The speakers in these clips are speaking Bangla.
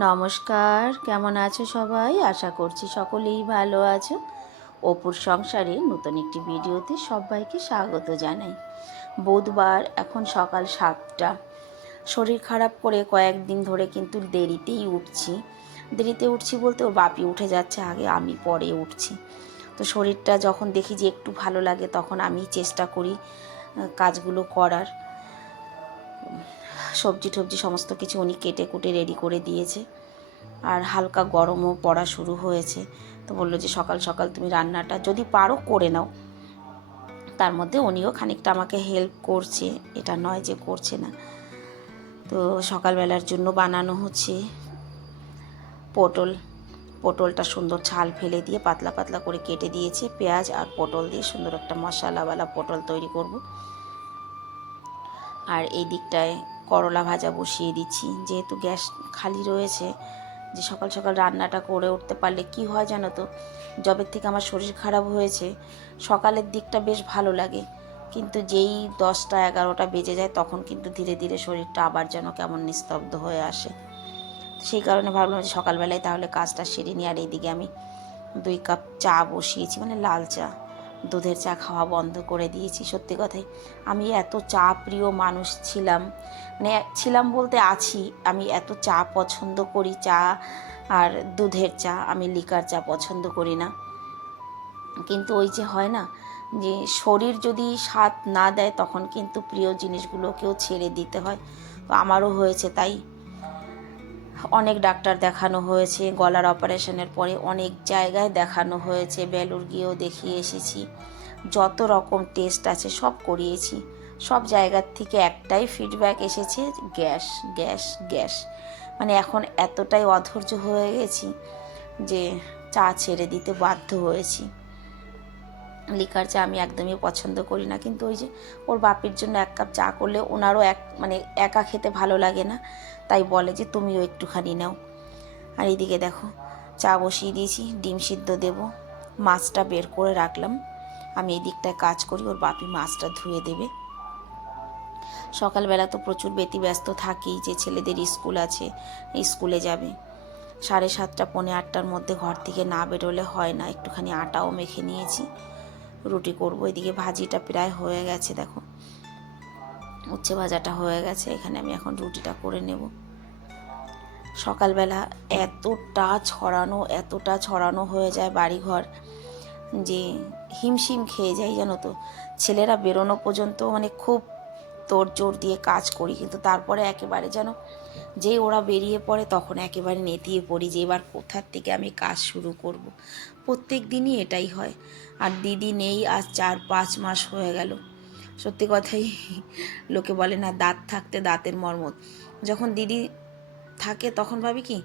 নমস্কার, কেমন আছো সবাই? আশা করছি সকলেই ভালো আছো। অপুর সংসারে নতুন একটি ভিডিওতে সবাইকে স্বাগত জানাই। বুধবার, এখন সকাল 7টা। শরীর খারাপ করে কয়েকদিন ধরে কিন্তু দেরিতে উঠছি বলতে ওর বাপি উঠে যাচ্ছে আগে, আমি পরে উঠছি। তো শরীরটা যখন দেখি যে একটু ভালো লাগে তখন আমি চেষ্টা করি কাজগুলো করার। সবজি টবজি সমস্ত কিছু উনি কেটে কুটে রেডি করে দিয়েছে, আর হালকা গরমও পড়া শুরু হয়েছে। তো বললো যে সকাল সকাল তুমি রান্নাটা যদি পারো করে নাও। তার মধ্যে উনিও খানিকটা আমাকে হেল্প করছে, এটা নয় যে করছে না। তো সকালবেলার জন্য বানানো হচ্ছে পটলটা সুন্দর ছাল ফেলে দিয়ে পাতলা পাতলা করে কেটে দিয়েছে। পেঁয়াজ আর পটল দিয়ে সুন্দর একটা মশলাওয়ালা পটল তৈরি করব। আর এই দিকটায় করলা ভাজা বসিয়ে দিচ্ছি, যেহেতু গ্যাস খালি রয়েছে। যে সকাল সকাল রান্নাটা করে উঠতে পারলে কি হয় জানো তো, যবের থেকে আমার শরীর খারাপ হয়েছে সকালের দিকটা বেশ ভালো লাগে, কিন্তু যেই 10টা 11টা বেজে যায় তখন কিন্তু ধীরে ধীরে শরীরটা আবার যেন কেমন নিস্তব্ধ হয়ে আসে। সেই কারণে ভাবলাম যে সকালবেলায় তাহলে কাজটা সেরে নিই। আর এইদিকে আমি 2 কাপ চা বসিয়েছি, মানে লাল চা। দুধের চা খাওয়া বন্ধ করে দিয়েছি। সত্যি কথাই আমি এত চা প্রিয় মানুষ ছিলাম, মানে ছিলাম বলতে আছি। আমি এত চা পছন্দ করি, চা আর দুধের চা, আমি লিকার চা পছন্দ করি না। কিন্তু ওই যে হয় না, যে শরীর যদি সাথ না দেয় তখন কিন্তু প্রিয় জিনিসগুলোকেও ছেড়ে দিতে হয়। তো আমারও হয়েছে তাই। অনেক ডাক্তার দেখানো হয়েছে, গলার অপারেশনের পরে অনেক জায়গায় দেখানো হয়েছে, বেলুড় গিয়েও দেখিয়ে এসেছি। যত রকম টেস্ট আছে সব করিয়েছি। সব জায়গার থেকে একটাই ফিডব্যাক এসেছে, গ্যাস গ্যাস গ্যাস। মানে এখন এতটাই অধৈর্য হয়ে গেছি যে চা ছেড়ে দিতে বাধ্য হয়েছি। লিকার চা আমি একদমই পছন্দ করি না, কিন্তু ওই যে ওর বাপির জন্য 1 কাপ চা করলে ওনারও মানে একা খেতে ভালো লাগে না, তাই বলে যে তুমিও একটুখানি নাও। আর এদিকে দেখো চা বসিয়ে দিয়েছি, ডিম সিদ্ধ দেব, মাছটা বের করে রাখলাম। আমি এই দিকটায় কাজ করি, ওর বাপি মাছটা ধুয়ে দেবে। সকালবেলা তো প্রচুর ব্যতিব্যস্ত থাকি, যে ছেলেদের স্কুল আছে, স্কুলে যাবে। 7:30 পৌনে 8টার মধ্যে ঘর থেকে না বেরোলে হয় না। একটুখানি আটাও মেখে নিয়েছি, রুটি করব। এদিকে ভাজিটা প্রায় হয়ে গেছে, দেখো উচ্ছে ভাজাটা হয়ে গেছে। এখানে আমি এখন রুটিটা করে নেব। সকালবেলা এতটা ছড়ানো হয়ে যায় বাড়িঘর যে হিমশিম খেয়ে যাই জানো তো। ছেলেরা বেরোনো পর্যন্ত মানে খুব তোড়জোড় দিয়ে কাজ করি, কিন্তু তারপরে একেবারে যেন যেই ওরা বেরিয়ে পড়ে তখন একেবারে নেতিয়ে পড়ি যে এবার কোথার থেকে আমি কাজ শুরু করব। প্রত্যেক দিনই এটাই হয়। আর দিদি নেই আজ 4-5 মাস হয়ে গেল। সত্যি কথাই, লোকে বলে না দাঁত থাকতে দাঁতের মর্মত। যখন দিদি থাকে তখন ভাবি কি,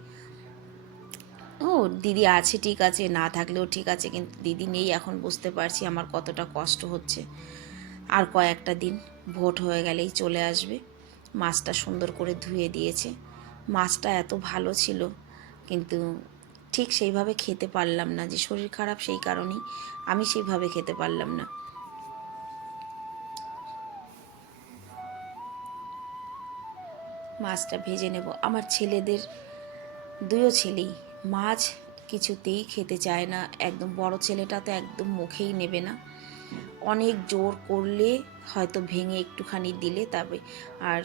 ও দিদি আছে ঠিক আছে, না থাকলেও ঠিক আছে, কিন্তু দিদি নেই এখন বুঝতে পারছি আমার কতটা কষ্ট হচ্ছে। আর কয়েকটা দিন, ভোট হয়ে গেলেই চলে আসবে। মাছটা সুন্দর করে ধুয়ে দিয়েছে। মাছটা এত ভালো ছিল, কিন্তু ঠিক সেইভাবে খেতে পারলাম না, যে শরীর খারাপ সেই কারণেই আমি সেইভাবে খেতে পারলাম না। মাছটা ভেজে নেব। আমার ছেলেদের, দুইও ছেলেই মাছ কিছুতেই খেতে চায় না। একদম বড় ছেলেটা তো একদম মুখেই নেবে না, অনেক জোর করলে হয়তো ভেঙে একটুখানি দিলে তবে। আর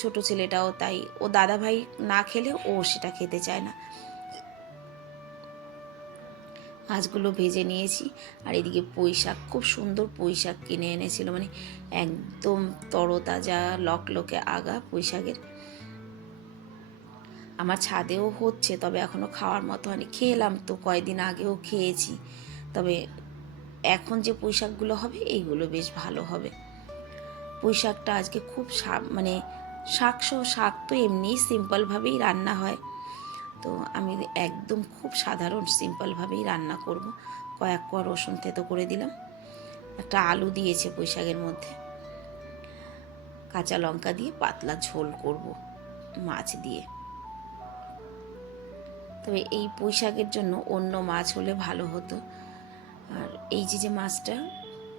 ছোট ছেলেটাও তাই, ও দাদা ভাই না খেলে ও সেটা খেতে চায় না। মাছগুলো ভেজে নিয়েছি। আর এদিকে পুঁই শাক, খুব সুন্দর পুঁই শাক কিনে এনেছিল, মানে একদম তরতাজা লকলকে আগা পুঁই শাকের। আমার ছাদেও হচ্ছে, তবে এখনও খাওয়ার মতো হয়নি। খেলাম তো কয়েকদিন আগেও খেয়েছি, তবে এখন যে পুঁই শাকগুলো হবে এইগুলো বেশ ভালো হবে। পুঁই শাকটা আজকে খুব মানে শাক তো এমনিই সিম্পলভাবেই রান্না হয়, তো আমি একদম খুব সাধারণ সিম্পলভাবেই রান্না করব। কয়েক কোয়া রসুন থেতো করে দিলাম, একটা আলু দিয়েছে পুঁই শাকের মধ্যে, কাঁচা লঙ্কা দিয়ে পাতলা ঝোল করব মাছ দিয়ে। তবে এই পুঁই শাকের জন্য অন্য মাছ হলে ভালো হতো। আর এই যে মাছটা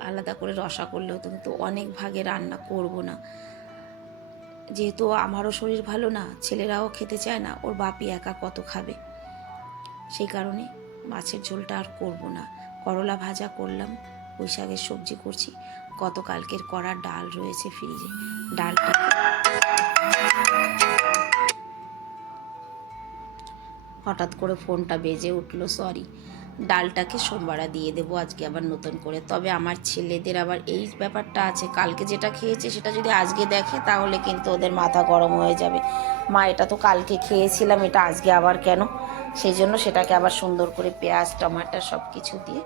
আলাদা করে রসা করলে হতো, কিন্তু অনেক ভাগে রান্না করব না। যেহেতু আমারও শরীর ভালো না, ছেলেরাও খেতে চায় না, ওর বাপি একা কত খাবে, সেই কারণে মাছের ঝোলটা আর করব না। করলা ভাজা করলাম, পুঁই শাকের সবজি করছি, গতকালকের করা ডাল রয়েছে ফ্রিজে, ডালটা হঠাৎ করে ফোনটা বেজে উঠলো, সরি। ডালটাকে সোমবারা দিয়ে দেবো আজকে আবার নতুন করে। তবে আমার ছেলেদের আবার এই ব্যাপারটা আছে, কালকে যেটা খেয়েছে সেটা যদি আজকে দেখে তাহলে কিন্তু ওদের মাথা গরম হয়ে যাবে। মা এটা তো কালকে খেয়েছিলাম, এটা আজকে আবার কেন? সেই জন্য সেটাকে আবার সুন্দর করে পেঁয়াজ টমাটো সব কিছু দিয়ে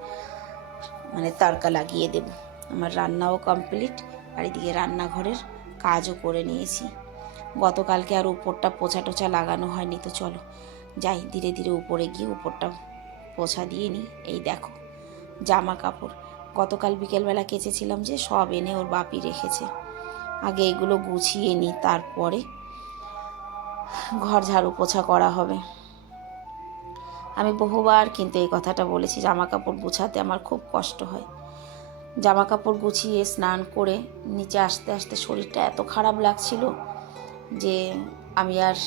মানে তড়কা লাগিয়ে দেব। আমার রান্নাও কমপ্লিট, আর এদিকে রান্নাঘরের কাজও করে নিয়েছি। গতকালকে আর উপরটা পোছা টোছা লাগানো হয়নি, তো চলো যাই ধীরে ধীরে উপরে গিয়ে উপরটা পোছা দিয়ে নিই। এই দেখো জামা কাপড় গতকাল বিকেলবেলা কেচেছিলাম, যে সব এনে ওর বাপি রেখেছে। আগে এগুলো গুছিয়ে নিই, তারপরে ঘর ঝাড়ু পোছা করা হবে। আমি বহুবার কিন্তু এই কথাটা বলেছি, জামা কাপড় গুছাতে আমার খুব কষ্ট হয়। জামা কাপড় গুছিয়ে স্নান করে নিচে আসতে আসতে শরীরটা এত খারাপ লাগছিল যে আমি আর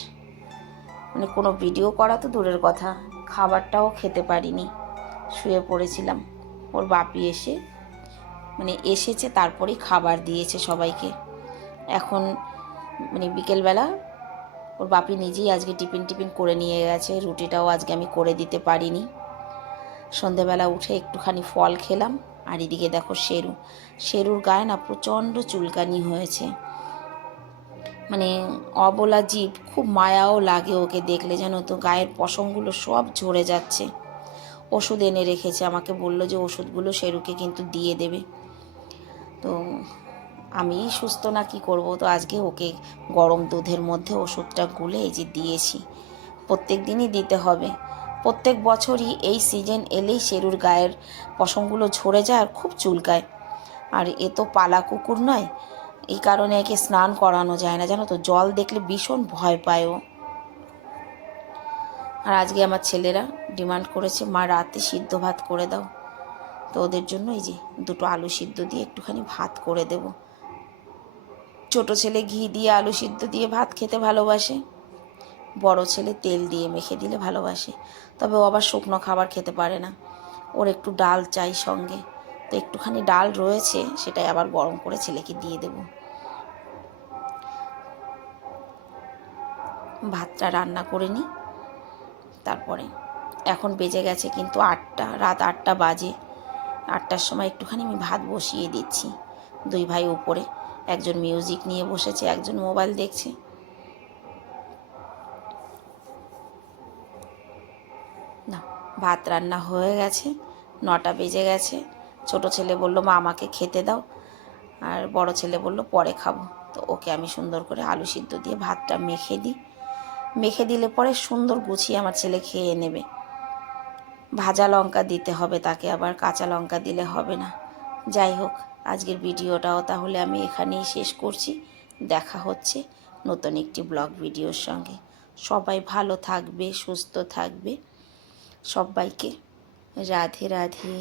মানে কোনো ভিডিও করা তো দূরের কথা, খাবারটাও খেতে পারিনি, শুয়ে পড়েছিলাম। ওর বাপি এসেছে, তারপরেই খাবার দিয়েছে সবাইকে। এখন মানে বিকেলবেলা ওর বাপি নিজেই আজকে টিফিন করে নিয়ে গেছে, রুটিটাও আজকে আমি করে দিতে পারিনি। সন্ধেবেলা উঠে একটুখানি ফল খেলাম, আর এদিকে দেখো শেরুর গায়ে না প্রচণ্ড চুলকানি হয়েছে, মানে অবলা জীব, খুব মায়াও লাগে ওকে দেখলে, জানো তো গায়ের পশমগুলো সব ঝরে যাচ্ছে। ওষুধ এনে রেখেছে, আমাকে বলল যে ওষুধগুলো শেরুকে কিন্তু দিয়ে দেবে। তো আমি সুস্থ না কি করব, তো আজকে ওকে গরম দুধের মধ্যে ওষুধটা গুলে এই যে দিয়েছি। প্রত্যেক দিনই দিতে হবে, প্রত্যেক বছরই এই সিজন এলেই শেরুর গায়ের পশমগুলো ঝরে যায় আর খুব চুলকায়। আর এ তো পালা কুকুর নয়, এই কারণে একে স্নান করানো যায় না, জানো তো, জল দেখলে ভীষণ ভয় পায় ও। আর আজকে আমার ছেলেরা ডিমান্ড করেছে মা রাতে সিদ্ধ ভাত করে দাও, তো ওদের জন্য এই যে দুটো আলু সিদ্ধ দিয়ে একটুখানি ভাত করে দেব। ছোট ছেলে ঘি দিয়ে আলু সিদ্ধ দিয়ে ভাত খেতে ভালোবাসে, বড় ছেলে তেল দিয়ে মেখে দিলে ভালোবাসে। তবে ও আবার শুকনো খাবার খেতে পারে না, ওর একটু ডাল চাই সঙ্গে, তো একটুখানি ডাল রয়েছে, সেটাই আবার গরম করে ছেলেকে দিয়ে দেব। ভাতটা রান্না করে নিই, তারপরে এখন বেজে গেছে কিন্তু 8টা, রাত 8টা বাজে। 8টার সময় একটুখানি আমি ভাত বসিয়ে দিচ্ছি। দুই ভাই উপরে, একজন মিউজিক নিয়ে বসেছে, একজন মোবাইল দেখছে। না, ভাত রান্না হয়ে গেছে, 9টা বেজে গেছে। ছোট ছেলে বলল মা আমাকে খেতে দাও, আর বড় ছেলে বলল পরে খাবো। তো ওকে আমি সুন্দর করে আলু সিদ্ধ দিয়ে ভাতটা মেখে দিই, মেখে দিলে পরে সুন্দর গুছিয়ে আমার ছেলে খেয়ে নেবে। ভাজা লঙ্কা দিতে হবে তাকে, আবার কাঁচা লঙ্কা দিলে হবে না। যাই হোক, আজকের ভিডিওটাও তাহলে আমি এখানেই শেষ করছি। দেখা হচ্ছে নতুন একটি ব্লগ ভিডিওর সঙ্গে। সবাই ভালো থাকবে, সুস্থ থাকবে। সবাইকে রাধে রাধে।